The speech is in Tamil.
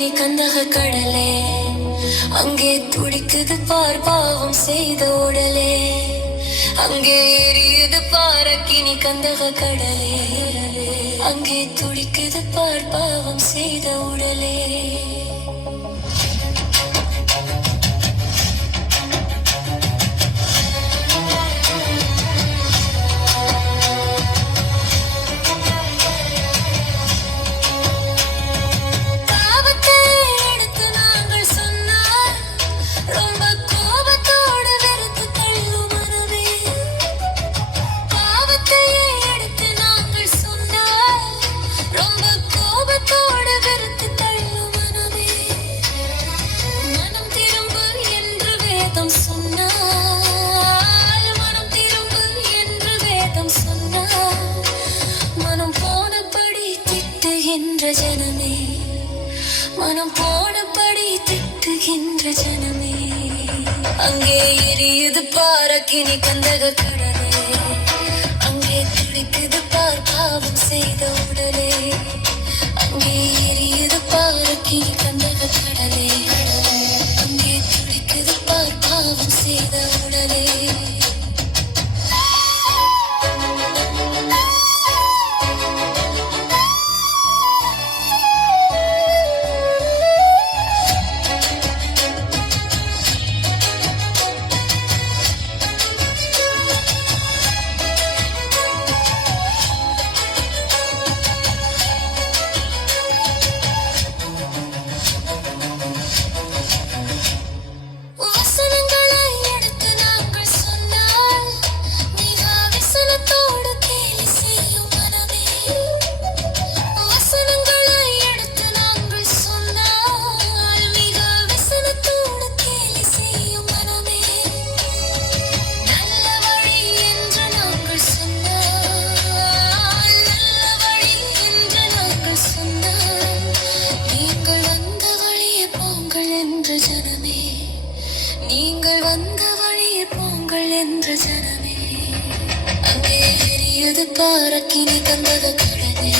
பாரக்கினி கந்தக கடலே, அங்கே துடிக்குது பார் பாவம் செய்த உடலே. அங்கே எரியுது பாரக்கினி கந்தக கடலே, அங்கே துடிக்குது பார் பாவம் செய்த உடலே. ஜனமே, மனம் போனபடி திட்டுகின்ற ஜனமே, அங்கே எரியுது பாரக்கினி கந்தக கடலே, அங்கே துடிக்குது பார் பாவம் செய்த உடலே. அங்கே எரியுது பாரக்கினி கந்தக கடலே, அங்கே துடிக்குது பார் பாவம் செய்த உடலே. நீங்கள் வந்த வழியே போங்கள் என்ற ஜனமே, அங்கே எரியுது பாரக்கினி கந்தக கடலே,